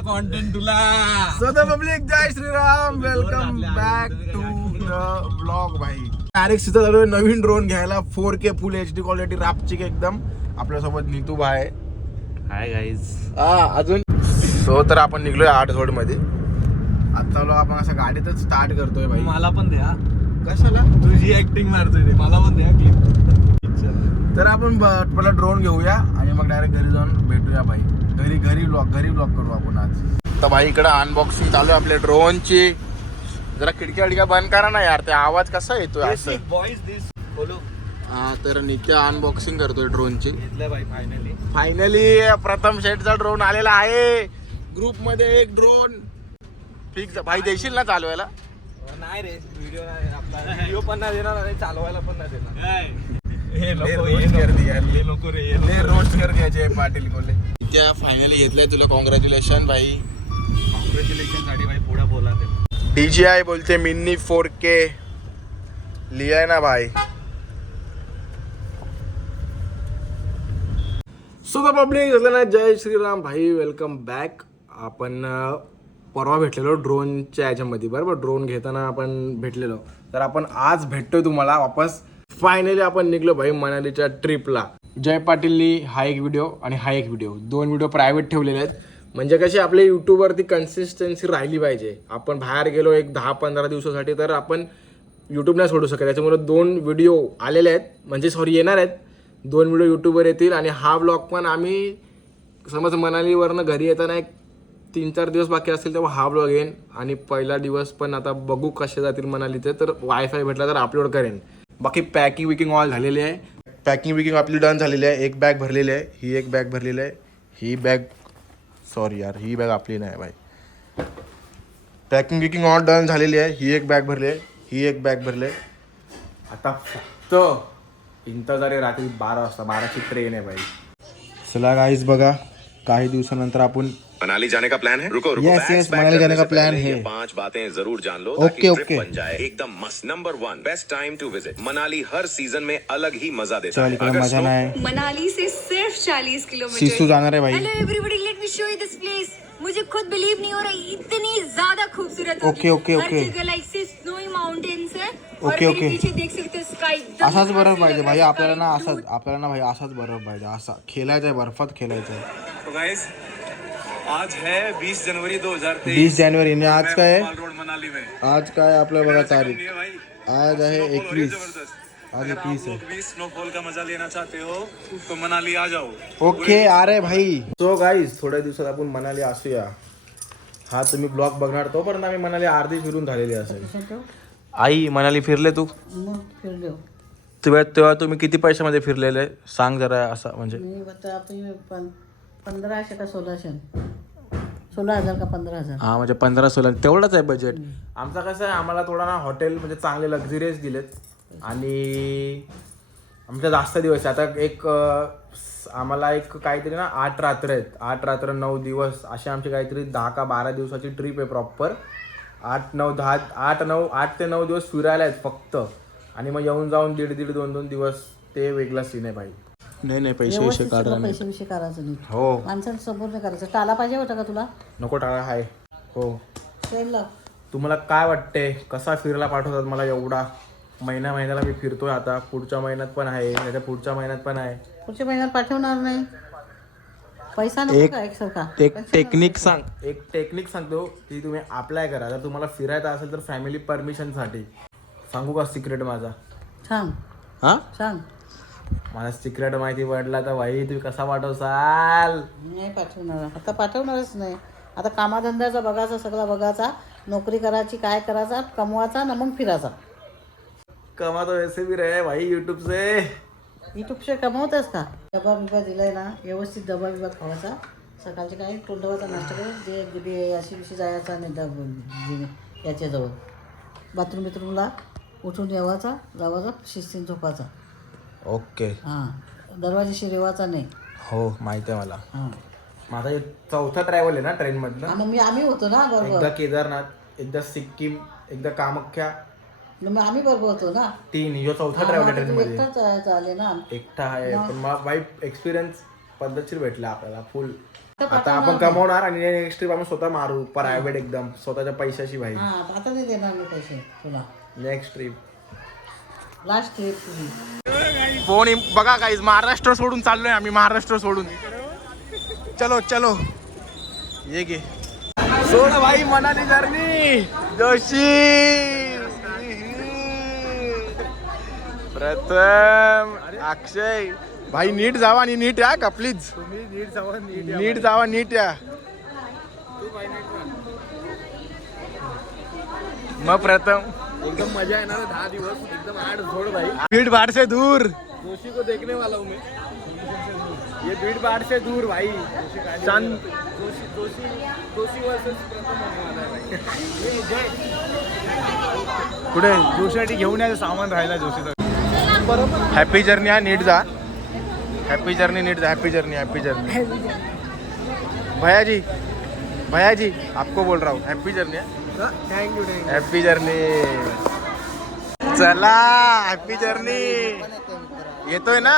Content तुला public जय Shriram, welcome back to the blog. भाई डायरेक्ट सीधा झालो नवीन ड्रोन घ्यायला. 4K फुल HD क्वालिटी रापचिक एकदम. आपल्यासोबत नीतू भाई. Hi guys. अजून तर आपण निघलोय आठवड मध्ये. आता चालू आपण असं गाडीतच स्टार्ट करतोय भाई. मला पण द्या. कशाला? तुझी ऍक्टिंग मारतोय रे, मला पण द्या क्लिप. तर आपण पहिला ड्रोन घेऊया आणि मग डायरेक्ट घरी जाऊन भेटूया भाई. घरी ब्लॉग करू आपण आज. तर भाई इकडे अनबॉक्सिंग चालू आहे आपल्या ड्रोनची. जरा खिडक्या बंद करा ना यार, ते आवाज कसा येतोय असं. तर नित्य अनबॉक्सिंग करतोय ड्रोनची. फायनली प्रथम शेटचा ड्रोन आलेला आहे. ग्रुप मध्ये एक ड्रोन फिक्स. भाई देशील ना चालवायला? नाही रे, व्हिडिओ पण नाही देणार आणि चालवायला पण नाही देणार. पाटील कोले त्या फायनली घेतलंय तुला. कॉंग्रॅच्युलेशन भाई. कॉंग्रॅच्युलेशन साठी भाई. पुढे बोला ते DJI बोलते मिनी 4K लिहाय ना भाई. सो पब्लिक ना, जय श्रीराम भाई, वेलकम बॅक. आपण परवा भेटलेलो ड्रोनच्या याच्यामध्ये, बरोबर. ड्रोन घेताना आपण भेटलेलो. तर आपण आज भेटतोय तुम्हाला वापस. फायनली आपण निघलो भाई मनालीच्या ट्रिपला. जय पाटीलनी हा एक व्हिडिओ आणि हा एक व्हिडिओ, 2 व्हिडिओ प्रायव्हेट ठेवलेले आहेत. म्हणजे कशी आपल्या यूट्यूबवरती कन्सिस्टन्सी राहिली पाहिजे. आपण बाहेर गेलो एक 10-15 दिवसासाठी तर आपण यूट्यूब नाही सोडू शकत. त्याच्यामुळे 2 व्हिडिओ आलेले आहेत, म्हणजे येणार आहेत. 2 व्हिडिओ यूट्यूबवर येतील आणि हा ब्लॉग पण आम्ही समज मनालीवरनं घरी येताना एक 3-4 दिवस बाकी असतील तेव्हा हा ब्लॉग येईन. आणि पहिला दिवस पण आता बघू कसे जातील मनालीचे. तर वायफाय भेटला तर अपलोड करेन. बाकी पॅकिंग ऑल झालेली आहे. पॅकिंग आपली डन झालेली आहे. एक बॅग भरलेली आहे, ही एक बॅग भरलेली आहे. ही बॅग ही बॅग आपली नाही भाई. पॅकिंग ऑल डन झालेली आहे. ही एक बॅग भरली आहे, ही एक बॅग भरली आहे. आता फक्त इंतजार आहे रात्री 12 वाजता. 12ची ट्रेन आहे भाई. चला गाईज बघा, काही दिवसानंतर आपण मनाली जाने का प्लान है? रुको यस मनाली जाने का प्लान है. 5 बातें जरूर जान लो ओके ट्रिप बन जाए एकदम मस्त. Number 1, best time to visit Manali. हर सीजन में अलग ही मजा देता है. अगर मजा ना है. मनाली से सिर्फ 40 किलोमीटर. सिसु जाणार है भाई. Hello everybody, let me show you this place. मुझे खुद बिलीव नहीं हो रहा, इतनी ज्यादा खूबसूरत है. ओके. हर जगह लाइक से स्नोई माउंटेन्स है. ओके. पीछे देख सकते हो स्काई. असाच बर्फ पाहिजे भाई आपल्याला ना. आपल्याला ना भाई असाच बर्फ पाहिजे. असा खेळायचंय, बर्फात खेळायचंय. तो गाइस आज है 20 जनवरी 2023. 20 जानेवारी ने आज काय आहे? रोड मनाली में आज काय आपलं बघा तारीख. भाई आज आहे snowfall हो रही है 21. जबरदस्त. आज अगर आप 21 है. लोग भी स्नोफॉल का मजा लेना चाहते हो तो मनाली आ जाओ. ओके अरे भाई. सो गाईज थोड्या दिवसात आपण मनाली असूया. हा तुम्ही ब्लॉग बघणार तोपर्यंत आम्ही मनाली अर्धी फिरून झालेली असेल. आई मनाली फिरले तू? तेव्हा तुम्ही किती पैशामध्ये फिरलेले सांग जरा. असं म्हणजे 1500 का 16,000 का 15,000. हा म्हणजे 15-16 तेवढंच आहे बजेट. आमचा कसं आहे, आम्हाला थोडा ना हॉटेल म्हणजे चांगले लक्झरियस दिलेत. आणि आमच्या जास्त दिवस आता एक आम्हाला एक काहीतरी ना 8 रात्र आहेत. 8 रात्र 9 दिवस असे आमची काहीतरी 10 का 12 दिवसाची ट्रिप आहे प्रॉपर. 8 ते 9 दिवस फिरायला आहेत फक्त. आणि मग येऊन जाऊन 1.5 2 दिवस ते वेगळा सीन आहे भाई. नाही पैसे काढा. पैसे करायचं नाही. हो माणसांसमोर नाही करायचं. टाला पाहिजे होता का तुला? नको टाळा आहे. हो ट्रेन लाव. तुम्हाला काय वाटते कसा फिरायला पाठवतात मला एवढा? महिन्याला मी फिरतोय. आता पुढच्या महिन्यात पण आहे, त्याच्या पुढच्या महिन्यात पण आहे. पुढच्या महिन्यात पाठवणार नाही. पैसा नको का एकसारखा? एक टेक्निक सांगतो की तुम्ही अप्लाय करा. जर तुम्हाला फिरायचं असेल तर फॅमिली परमिशनसाठी. सांगू का सिक्रेट माझा? सांग. माझा सिक्रेट माहिती पडला तर भाई तुम्ही कसा पाठवसाल? नाही पाठवणार. आता पाठवणारच नाही. आता कामाधंद्याचा बघायचा, सगळा बघायचा. नोकरी करायची, काय करायचा, कमवायचा ना मग फिरायचा. कमा तो वैसे भी रहे भाई यूट्यूब से कमवतेस का? डबा बिबा दिलाय ना, व्यवस्थित डबा बिबा खावायचा. सकाळचे काही तोंडवाचा नाश्ता करून जे अशी जायचा नाही याच्याजवळ बाथरूमला उठून यावाचा, जावाचा, शिस्तीन झोपाचा. ओके. हां दरवाजाशी रेवाचा नाही. हो माहिती आहे मला. हां माझा 4था ट्रॅव्हल आहे ना ट्रेन मधनं. मग आम्ही होतो ना बरोबर. एकदा केदारनाथ, एकदा सिक्कीम, एकदा कामाख्या. मग आम्ही बरोबर होतो ना. 3 4था ट्रॅव्हल ट्रेन मध्ये. एकटाच आले ना. एकटा आहे पण मला वाईट एक्सपिरियन्स पद्धतशीर भेटलं आपल्याला फुल. आता आपण कमवणार आणि नेक्स्ट ट्रिप आपण स्वतः मारू प्रायव्हेट एकदम स्वतःच्या पैशाची भाई. हा आता नाही देणार मी पैसे तुला. नेक्स्ट ट्रिप लास्ट ट्रिप तुझी. फोन बघा गाईज, महाराष्ट्र सोडून चाललोय आम्ही, महाराष्ट्र सोडून. चलो चलो ये गे सोड भाई मनाली जर्नी. जोशी प्रथम अक्षय भाई नीट जावा आणि नीट या का प्लीज. नीट जावा नीट या. मग प्रथम एकदम मजा आहे ना 10 दिवस एकदम आड झोड भाई. भीड़ भाड़ से दूर. जोशी को देखने वाला हूँ मैं. ये भीड़ भाड़ से दूर भाई. शांत. जोशी वर्सेस प्रथम होने वाला है भाई. कुठे जोशीसाठी घेऊन यायचं सामान राहिला जोशीचं. हॅपी जर्नी हा, नीट जा. हॅपी जर्नी नीट जा. Happy journey happy journey. भैया जी आपको बोल रहा हूँ happy journey. Thank you happy journey. चला हॅपी जर्नी. येतोय ना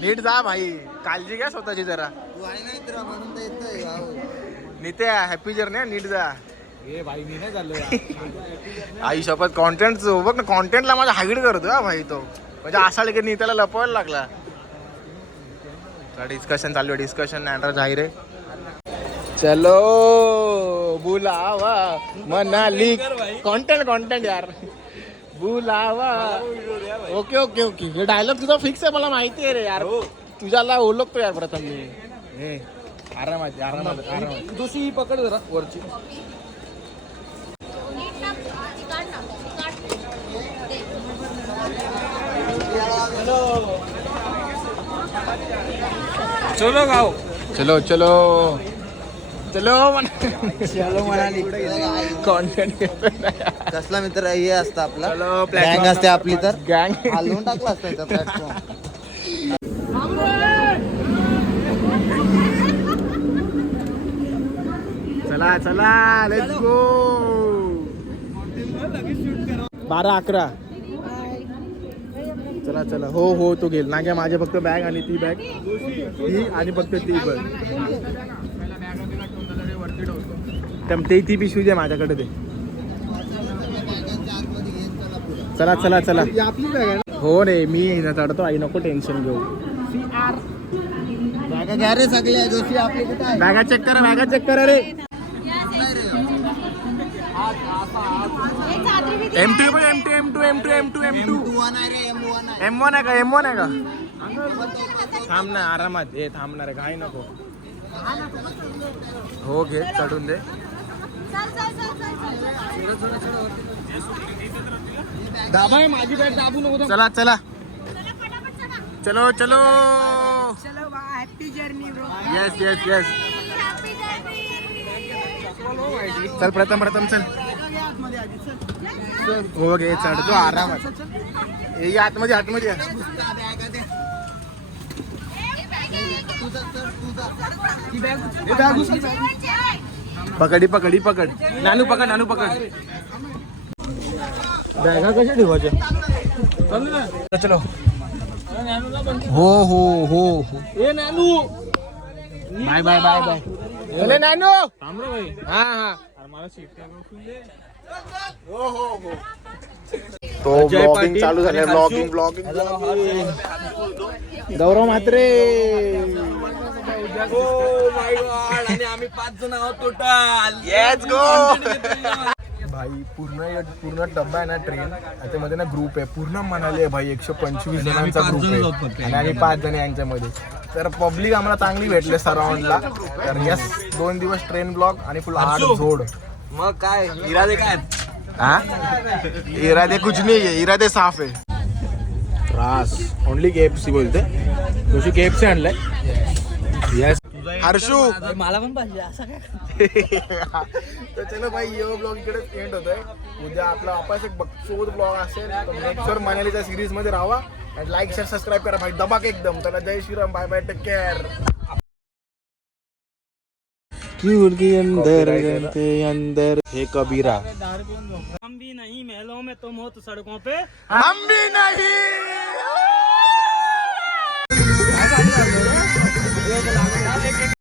नीट जा भाई. काळजी घ्या स्वतःची जरा. नित्या हॅपी जर्नी नीट जा. भाई मी नाही चाललो आई शपथ. कॉन्टेंट बघ ना, कॉन्टेंटला माझा हाईड करतो हा भाई तो. म्हणजे असा की नीत्याला लपवायला लागला. डिस्कशन चालू आहे. डिस्कशन अँड्रा जाहीर आहे. चलो बुलावा मनाली. कॉन्टेंट यार. बुलावा. Okay okay okay. हे डायलॉग तुझा फिक्स आहे मला माहिती आहे रे यार. तुझ्याला ओळखतो यार प्रथम मी. आरामात. जोशी पकड जरा वरची. चलो गाव. चलो चलो चलो म्हणाली. कॉन्टेंट कसला मित्र हे असतं आपला चलो गँग असते आपली तर गँग. हलवून टाकला असतं प्लॅटफॉर्म. चला चला लेट्स गो. 12-11. चला चला. हो तो घेईल ना घ्या. माझे फक्त बॅग आणि ती बॅग ती आणि फक्त ती बॅग. ती पिशवी दे माझ्याकडे ते. चला चला चला. आपली बॅग आहे. हो रे मी चढतो आई नको टेन्शन घेऊ. बॅगा घ्या रे सगळ्या. जोशी आपले कुठे आहे? बॅगा चेक करा रे. M2 M1 आहे का. थांब ना आरामात. थांबणार आहे काही नको. हो घे चढून दे. दाबा माझी बॅग दाबू नको. चला चला चलो चलो. Happy journey bro. येस. चल प्रथम चल. हो घे चढतो आरामात. ये आतमध्ये या. पकड. नानू पकड. बॅगा कशा ठेवायच्या. चलो. हो. ए नानू. बाय. चले नानू. हा. हो. तो ब्लॉगिंग चालू झालं. ब्लॉगिंग गौरव म्हात्रे. आणि आम्ही 5 जण आहोत टोटल. लेट्स गो भाई. पूर्ण डब्बा आहे ना ट्रेन. त्याच्यामध्ये ना ग्रुप आहे पूर्ण मनाली आहे भाई. 125 जणांचा ग्रुप आहे आणि आम्ही 5 जण यांच्यामध्ये. तर पब्लिक आम्हाला चांगली भेटले सराउंडला. तर यस 2 दिवस ट्रेन ब्लॉग आणि फुल 8 जोड. मग काय इरादे काय? इरादे कुछ नहीं है. इरादे साफ है. रास ओनली KFC बोलते. तुझी KFC आणलाय. यस हर्षू. मला पण पाहिजे असं काय. तर चलो भाई यो ब्लॉग इकडे एंड होतोय. उद्या आपला वापस एक बकचोद ब्लॉग असेल. नेक्स्ट मनालीच्या सिरीज मध्ये राहा. लाईक शेअर सबस्क्राईब करा भाई. दबाक एकदम. चला जय Shriram. Bye bye. Take care. अंदर हे कबीरा. हम भी नहीं महलों में तुम हो तो सड़कों पे. हम भी नहीं. व्हिडिओ